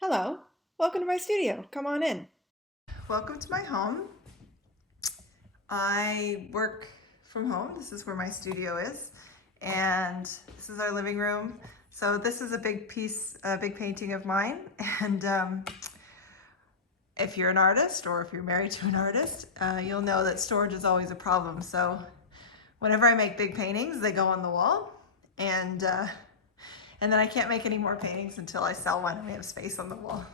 Hello, welcome to my studio. Come on in. Welcome to my home. I work from home. This is where my studio is. And this is our living room. So this is a big painting of mine. And if you're an artist or if you're married to an artist, you'll know that storage is always a problem. So whenever I make big paintings, they go on the wall. And then I can't make any more paintings until I sell one and we have space on the wall.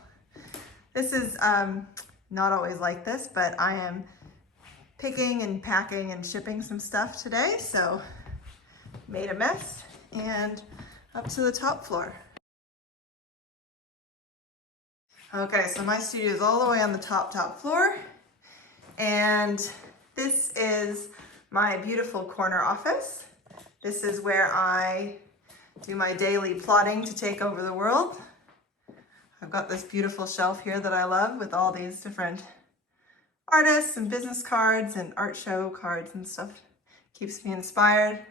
This is not always like this, but I am picking and packing and shipping some stuff today, so made a mess and up to the top floor. Okay, so my studio is all the way on the top floor, and this is my beautiful corner office. This is where I do my daily plotting to take over the world. I've got this beautiful shelf here that I love with all these different artists and business cards and art show cards and stuff. Keeps me inspired.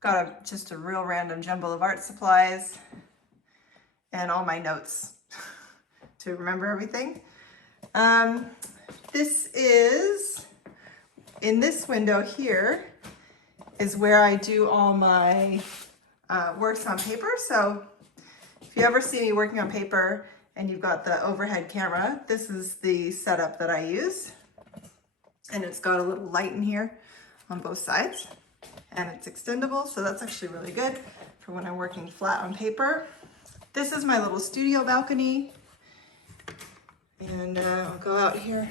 Got just a real random jumble of art supplies and all my notes to remember everything. This is, in this window here, is where I do all my works on paper. So if you ever see me working on paper and you've got the overhead camera, this is the setup that I use. And it's got a little light in here on both sides and it's extendable. So that's actually really good for when I'm working flat on paper. This is my little studio balcony. And I'll go out here.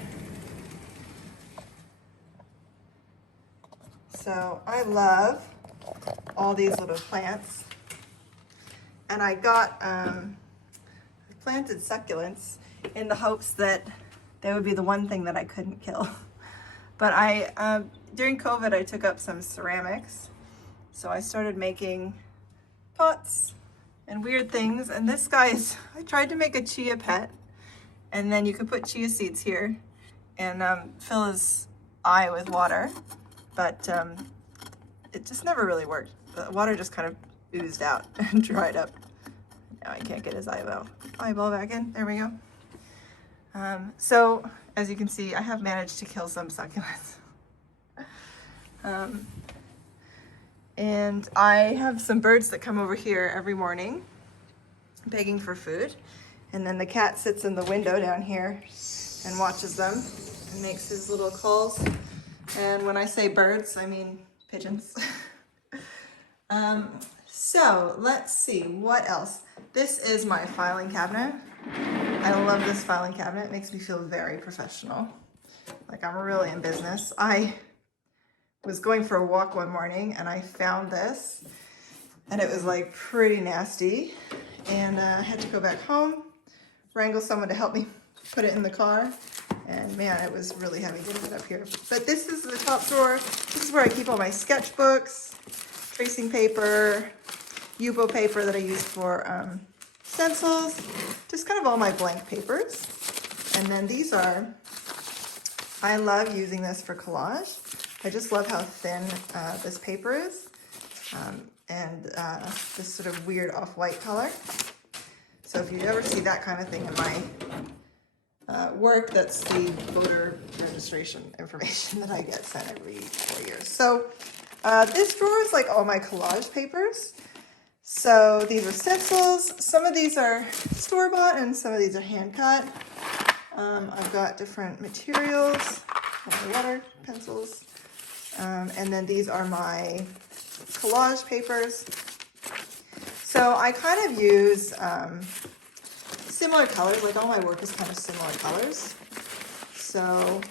So I love all these little plants. And I got planted succulents in the hopes that they would be the one thing that I couldn't kill. But during COVID, I took up some ceramics. So I started making pots and weird things. And this guy's, I tried to make a chia pet. And then you could put chia seeds here and fill his eye with water. But it just never really worked. The water just kind of oozed out and dried up. Now I can't get his eyeball back in. There we go. So as you can see, I have managed to kill some succulents. And I have some birds that come over here every morning begging for food. And then the cat sits in the window down here and watches them and makes his little calls. And when I say birds, I mean pigeons. So let's see, what else? This is my filing cabinet. I love this filing cabinet. It makes me feel very professional. Like I'm really in business. I was going for a walk one morning and I found this and it was like pretty nasty. And I had to go back home, wrangle someone to help me put it in the car. And man, it was really heavy getting it up here. But this is the top drawer. This is where I keep all my sketchbooks, tracing paper, Yupo paper that I use for stencils, just kind of all my blank papers. And then these are, I love using this for collage. I just love how thin this paper is. And this sort of weird off-white color. So if you ever see that kind of thing in my work, that's the voter registration information that I get sent every 4 years. So this drawer is like all my collage papers. So these are stencils. Some of these are store-bought and some of these are hand-cut. I've got different materials, my water pencils. And then these are my collage papers. So I kind of use similar colors, like all my work is kind of similar colors. So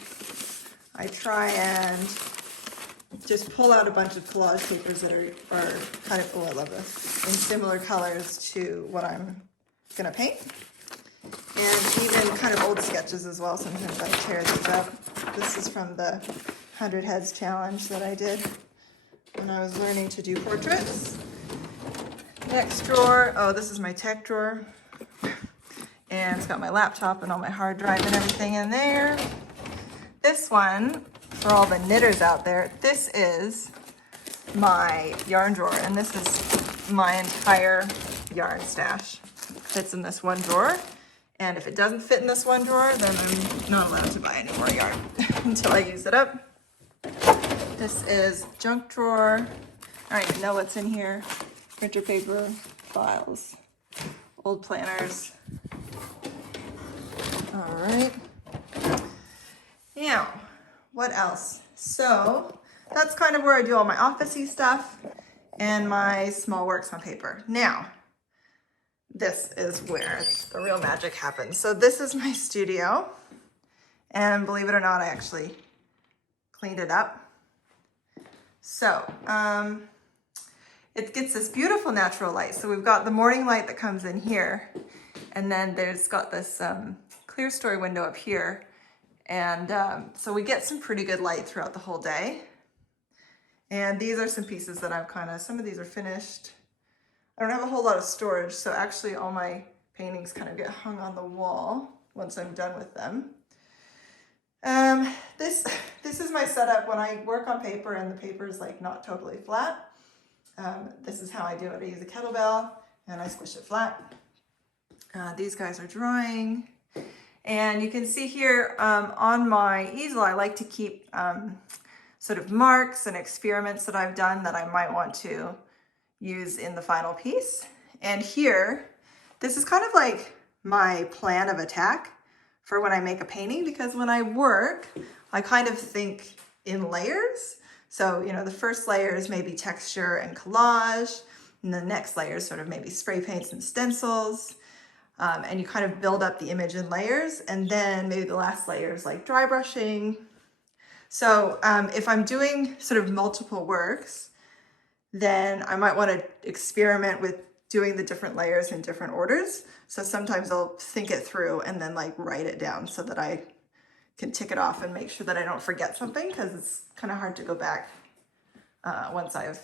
I try and just pull out a bunch of collage papers that are kind of, oh I love this, in similar colors to what I'm gonna paint. And even kind of old sketches as well, sometimes I tear these up. This is from the 100 Heads challenge that I did when I was learning to do portraits. Next drawer, oh this is my tech drawer. And it's got my laptop and all my hard drive and everything in there. This one, for all the knitters out there, this is my yarn drawer, and this is my entire yarn stash. Fits in this one drawer. And if it doesn't fit in this one drawer, then I'm not allowed to buy any more yarn until I use it up. This is junk drawer. I don't even know what's in here. Printer paper, files, old planners. All right. Now, what else? So that's kind of where I do all my office-y stuff and my small works on paper. Now, this is where the real magic happens. So this is my studio, and believe it or not, I actually cleaned it up. So it gets this beautiful natural light. So we've got the morning light that comes in here, and then there's got this clear story window up here. And so we get some pretty good light throughout the whole day. And these are some pieces that I've some of these are finished. I don't have a whole lot of storage, so actually all my paintings kind of get hung on the wall once I'm done with them. This is my setup when I work on paper and the paper is like not totally flat. This is how I do it. I use a kettlebell and I squish it flat. These guys are drying. And you can see here on my easel, I like to keep sort of marks and experiments that I've done that I might want to use in the final piece. And here, this is kind of like my plan of attack for when I make a painting, because when I work, I kind of think in layers. So, you know, the first layer is maybe texture and collage, and the next layer is sort of maybe spray paints and stencils. And you kind of build up the image in layers, and then maybe the last layer is like dry brushing. So if I'm doing sort of multiple works, then I might want to experiment with doing the different layers in different orders. So sometimes I'll think it through and then like write it down so that I can tick it off and make sure that I don't forget something, because it's kind of hard to go back once I've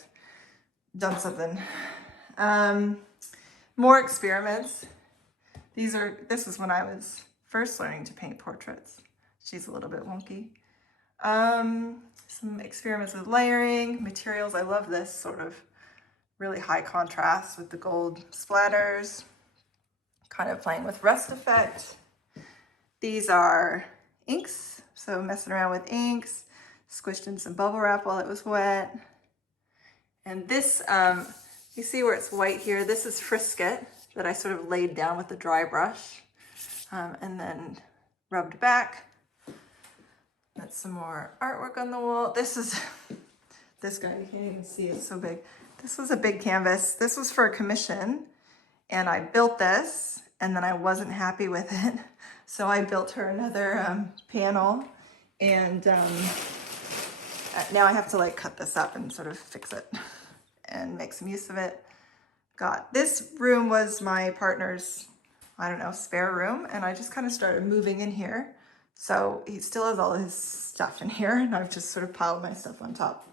done something. More experiments. This is when I was first learning to paint portraits. She's a little bit wonky. Some experiments with layering, materials. I love this sort of really high contrast with the gold splatters. Kind of playing with rust effect. These are inks, so messing around with inks. Squished in some bubble wrap while it was wet. And this, you see where it's white here? This is frisket that I sort of laid down with the dry brush and then rubbed back. That's some more artwork on the wall. This is, this guy, you can't even see, it's so big. This was a big canvas. This was for a commission, and I built this, and then I wasn't happy with it. So I built her another panel, and now I have to like cut this up and sort of fix it and make some use of it. This room was my partner's, I don't know, spare room, and I just kind of started moving in here. So he still has all his stuff in here, and I've just sort of piled my stuff on top.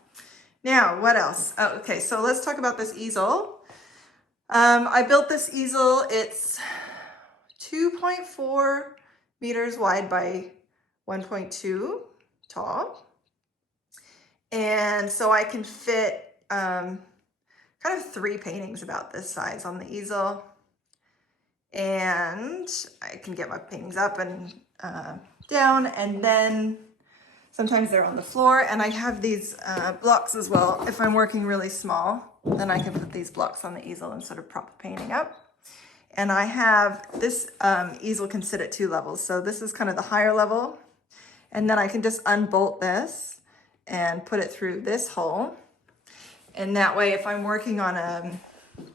Now, what else? Oh, okay, so let's talk about this easel. I built this easel. It's 2.4 meters wide by 1.2 tall. And so I can fit kind of 3 paintings about this size on the easel. And I can get my paintings up and down, and then sometimes they're on the floor, and I have these blocks as well. If I'm working really small, then I can put these blocks on the easel and sort of prop the painting up. And I have this easel can sit at 2 levels. So this is kind of the higher level, and then I can just unbolt this and put it through this hole. And that way, if I'm working on a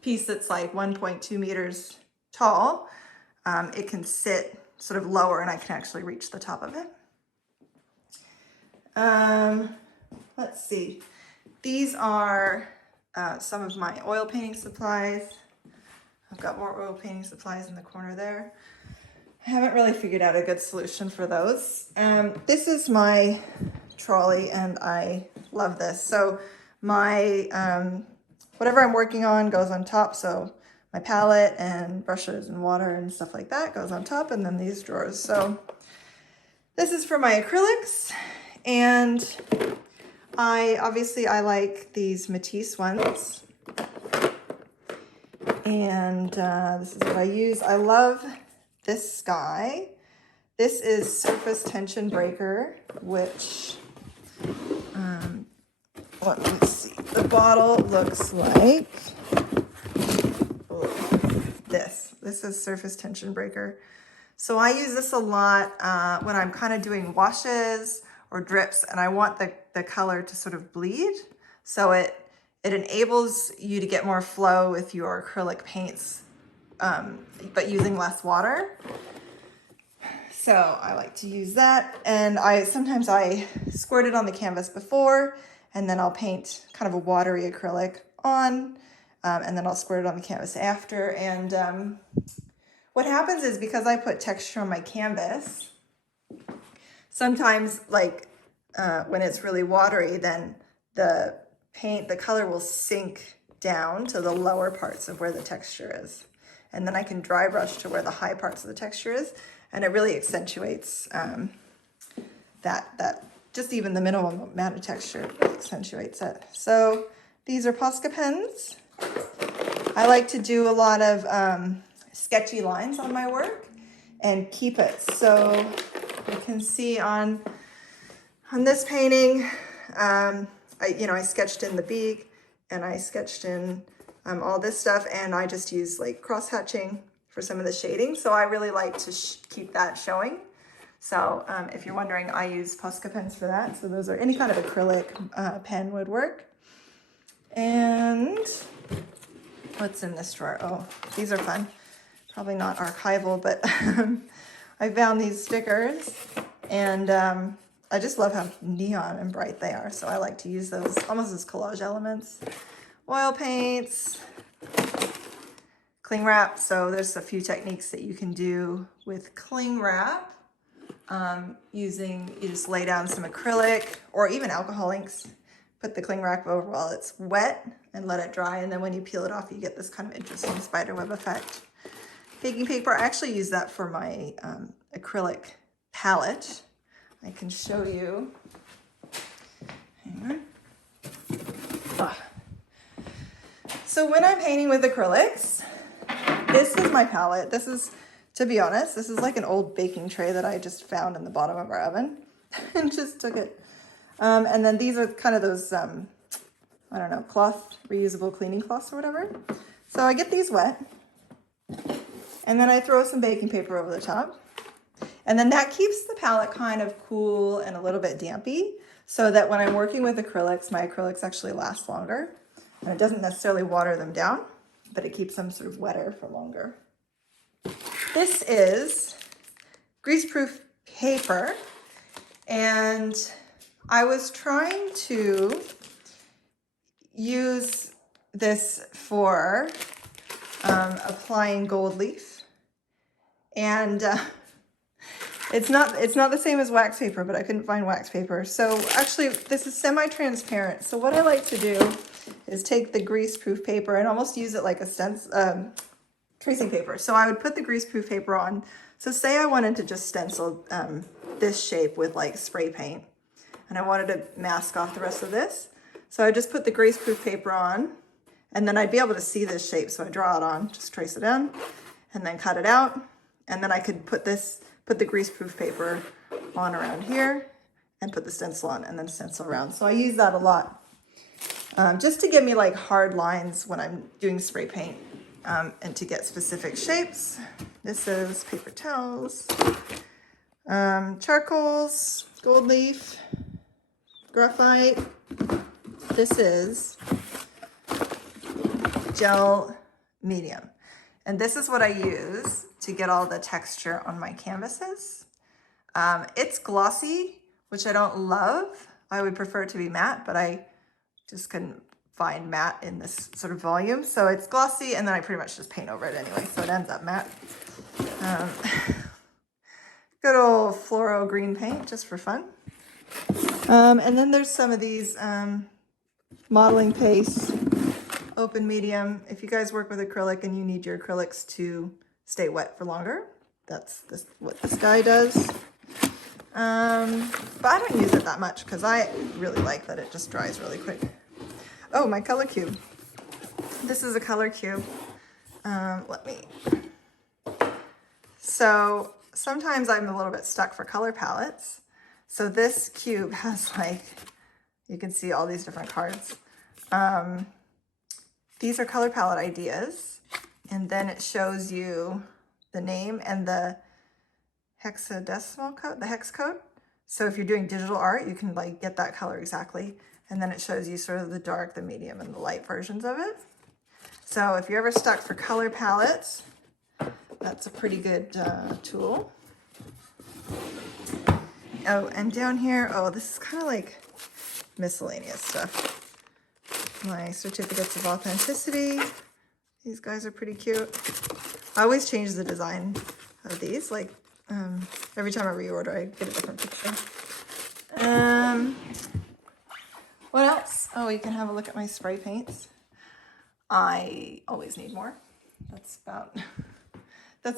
piece that's like 1.2 meters tall, it can sit sort of lower, and I can actually reach the top of it. Let's see. These are some of my oil painting supplies. I've got more oil painting supplies in the corner there. I haven't really figured out a good solution for those. This is my trolley, and I love this. So my, whatever I'm working on goes on top. So my palette and brushes and water and stuff like that goes on top, and then these drawers. So this is for my acrylics, and I like these Matisse ones, and this is what I use. I love this sky. This is surface tension breaker, which, let me see, the bottle looks like this. This is surface tension breaker. So I use this a lot when I'm kind of doing washes or drips and I want the color to sort of bleed. So it enables you to get more flow with your acrylic paints, but using less water. So I like to use that, and sometimes I squirt it on the canvas before, and then I'll paint kind of a watery acrylic on, and then I'll squirt it on the canvas after. And what happens is, because I put texture on my canvas, sometimes like when it's really watery, then the color will sink down to the lower parts of where the texture is. And then I can dry brush to where the high parts of the texture is. And it really accentuates that just even the minimum amount of texture really accentuates it. So these are Posca pens. I like to do a lot of sketchy lines on my work and keep it. So you can see on this painting, I sketched in the beak and I sketched in all this stuff, and I just use like cross hatching for some of the shading. So I really like to keep that showing. So if you're wondering, I use Posca pens for that. So those are any kind of acrylic pen would work. And what's in this drawer? Oh, these are fun. Probably not archival, but I found these stickers, and I just love how neon and bright they are. So I like to use those almost as collage elements. Oil paints, cling wrap. So there's a few techniques that you can do with cling wrap. You just lay down some acrylic or even alcohol inks, put the cling wrap over while it's wet and let it dry. And then when you peel it off, you get this kind of interesting spiderweb effect. Baking paper, I actually use that for my acrylic palette. I can show you. Hang on. So when I'm painting with acrylics, this is my palette. This is, to be honest, this is like an old baking tray that I just found in the bottom of our oven and just took it. And then these are kind of those, I don't know, reusable cleaning cloths or whatever. So I get these wet, and then I throw some baking paper over the top. And then that keeps the palette kind of cool and a little bit dampy, so that when I'm working with acrylics, my acrylics actually last longer. And it doesn't necessarily water them down, but it keeps them sort of wetter for longer. This is greaseproof paper, and I was trying to use this for applying gold leaf, and it's not the same as wax paper, but I couldn't find wax paper. So actually this is semi-transparent. So what I like to do is take the greaseproof paper and almost use it like a tracing paper. So I would put the greaseproof paper on. So say I wanted to just stencil this shape with like spray paint, and I wanted to mask off the rest of this. So I just put the greaseproof paper on, and then I'd be able to see this shape. So I draw it on, just trace it in, and then cut it out. And then I could put the greaseproof paper on around here and put the stencil on and then stencil around. So I use that a lot. Just to give me like hard lines when I'm doing spray paint, and to get specific shapes. This is paper towels, charcoals, gold leaf, graphite. This is gel medium. And this is what I use to get all the texture on my canvases. It's glossy, which I don't love. I would prefer it to be matte, but I just couldn't find matte in this sort of volume. So it's glossy, and then I pretty much just paint over it anyway, so it ends up matte. Good old fluoro green paint, just for fun. And then there's some of these modeling paste, open medium. If you guys work with acrylic and you need your acrylics to stay wet for longer, that's what this guy does. But I don't use it that much because I really like that it just dries really quick. Oh, my color cube. This is a color cube. So So sometimes I'm a little bit stuck for color palettes. So this cube has like, you can see all these different cards. These are color palette ideas. And then it shows you the name and the hexadecimal code, the hex code. So if you're doing digital art, you can like get that color exactly. And then it shows you sort of the dark, the medium, and the light versions of it. So if you're ever stuck for color palettes, that's a pretty good tool. Oh, and down here, oh, this is kind of like miscellaneous stuff. My certificates of authenticity. These guys are pretty cute. I always change the design of these. Like every time I reorder, I get a different picture. What else? Oh, you can have a look at my spray paints. I always need more. That's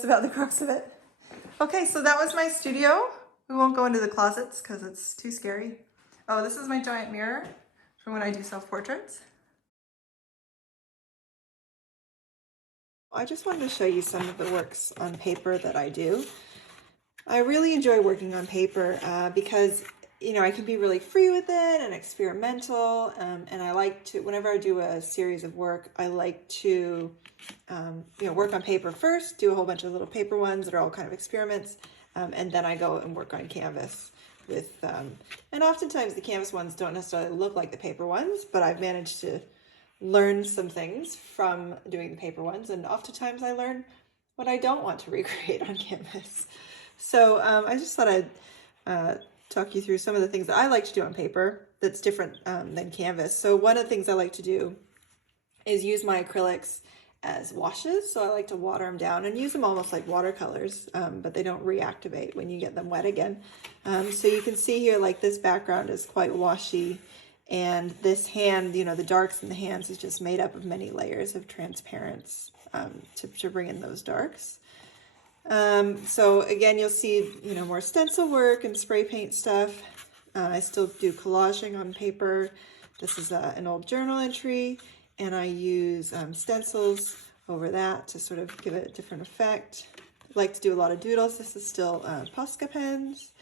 about the crux of it. Okay, so that was my studio. We won't go into the closets because it's too scary. Oh, this is my giant mirror for when I do self-portraits. I just wanted to show you some of the works on paper that I do. I really enjoy working on paper because, you know, I can be really free with it and experimental. And I like to, whenever I do a series of work, I like to, you know, work on paper first, do a whole bunch of little paper ones that are all kind of experiments. And then I go and work on canvas with, and oftentimes the canvas ones don't necessarily look like the paper ones, but I've managed to learn some things from doing the paper ones, and oftentimes I learn what I don't want to recreate on canvas. So I just thought I'd talk you through some of the things that I like to do on paper that's different than canvas. So one of the things I like to do is use my acrylics as washes. So I like to water them down and use them almost like watercolors, but they don't reactivate when you get them wet again. So you can see here, like this background is quite washy. And this hand, you know, the darks in the hands is just made up of many layers of transparents to bring in those darks. So again, you'll see, you know, more stencil work and spray paint stuff. I still do collaging on paper. This is an old journal entry, and I use stencils over that to sort of give it a different effect. I like to do a lot of doodles. This is still Posca pens.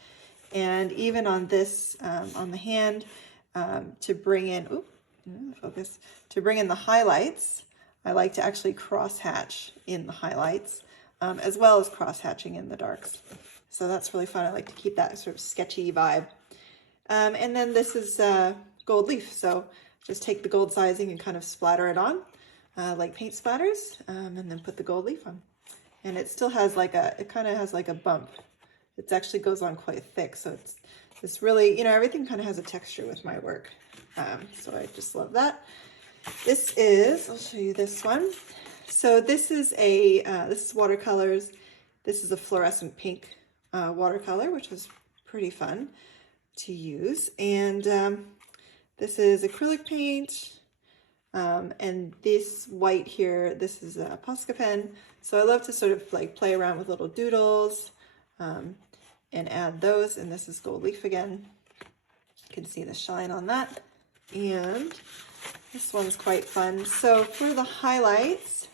And even on this, on the hand, to bring in, to bring in the highlights, I like to actually cross hatch in the highlights, as well as cross hatching in the darks. So that's really fun. I like to keep that sort of sketchy vibe. And then this is gold leaf. So just take the gold sizing and kind of splatter it on, like paint splatters, and then put the gold leaf on. And it still has like it kind of has like a bump. It actually goes on quite thick, so it's really, you know, everything kind of has a texture with my work. So I just love that. This is, I'll show you this one. So this is this is watercolors. This is a fluorescent pink watercolor, which was pretty fun to use. And this is acrylic paint. And this white here, this is a Posca pen. So I love to sort of like play around with little doodles and add those. And this is gold leaf again. You can see the shine on that. And this one's quite fun. So for the highlights,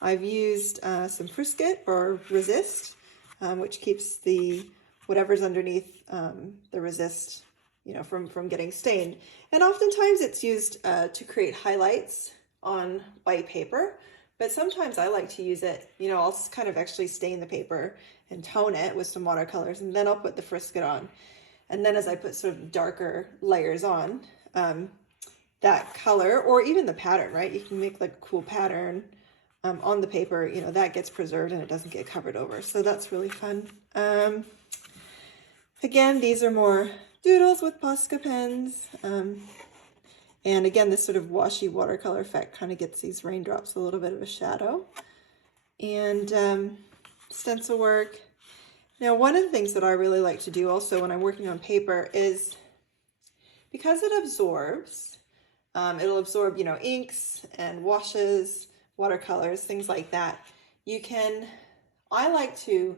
I've used some Frisket or Resist, which keeps the whatever's underneath the resist, you know, from getting stained. And oftentimes it's used to create highlights on white paper, but sometimes I like to use it, you know, I'll kind of actually stain the paper and tone it with some watercolors, and then I'll put the Frisket on. And then as I put sort of darker layers on, that color, or even the pattern, right? You can make like a cool pattern on the paper, you know, that gets preserved and it doesn't get covered over. So that's really fun. Again, these are more doodles with Posca pens. And again, this sort of washy watercolor effect kind of gets these raindrops a little bit of a shadow. And stencil work. Now, one of the things that I really like to do also when I'm working on paper is, because it absorbs, it'll absorb, you know, inks and washes, watercolors, things like that. I like to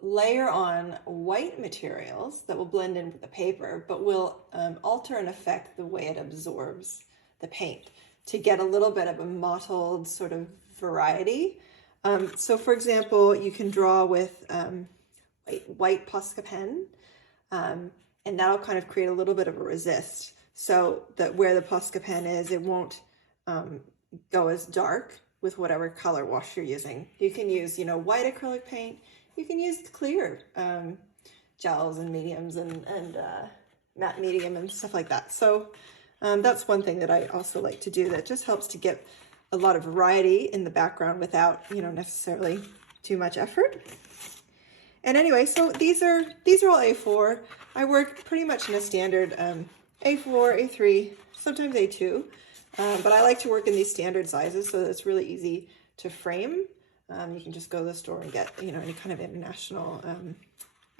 layer on white materials that will blend in with the paper, but will alter and affect the way it absorbs the paint to get a little bit of a mottled sort of variety. So for example, you can draw with white Posca pen, and that'll kind of create a little bit of a resist. So that where the Posca pen is, it won't go as dark with whatever color wash you're using. You can use, white acrylic paint. You can use clear gels and mediums and matte medium and stuff like that. So that's one thing that I also like to do that just helps to get a lot of variety in the background without, necessarily too much effort. And anyway, so these are all A4. I work pretty much in a standard A4, A3, sometimes A2, but I like to work in these standard sizes so that it's really easy to frame. You can just go to the store and get, any kind of international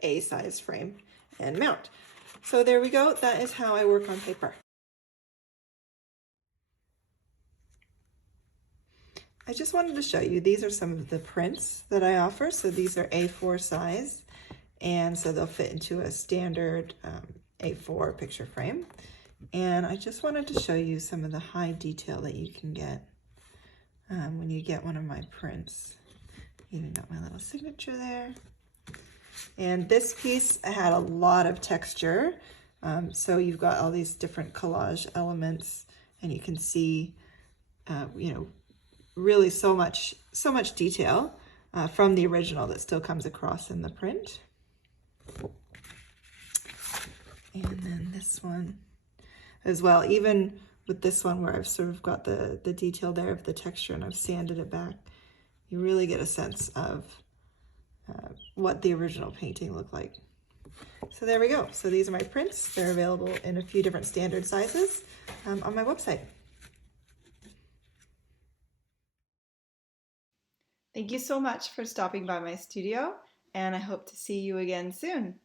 A size frame and mount. So there we go. That is how I work on paper. I just wanted to show you, these are some of the prints that I offer. So these are A4 size, and so they'll fit into a standard A4 picture frame. And I just wanted to show you some of the high detail that you can get when you get one of my prints. Even got my little signature there. And this piece had a lot of texture. So you've got all these different collage elements, and you can see, really so much detail from the original that still comes across in the print. And then this one as well, even with this one where I've sort of got the detail there of the texture and I've sanded it back, you really get a sense of what the original painting looked like. So there we go. So these are my prints. They're available in a few different standard sizes on my website. Thank you so much for stopping by my studio, and I hope to see you again soon.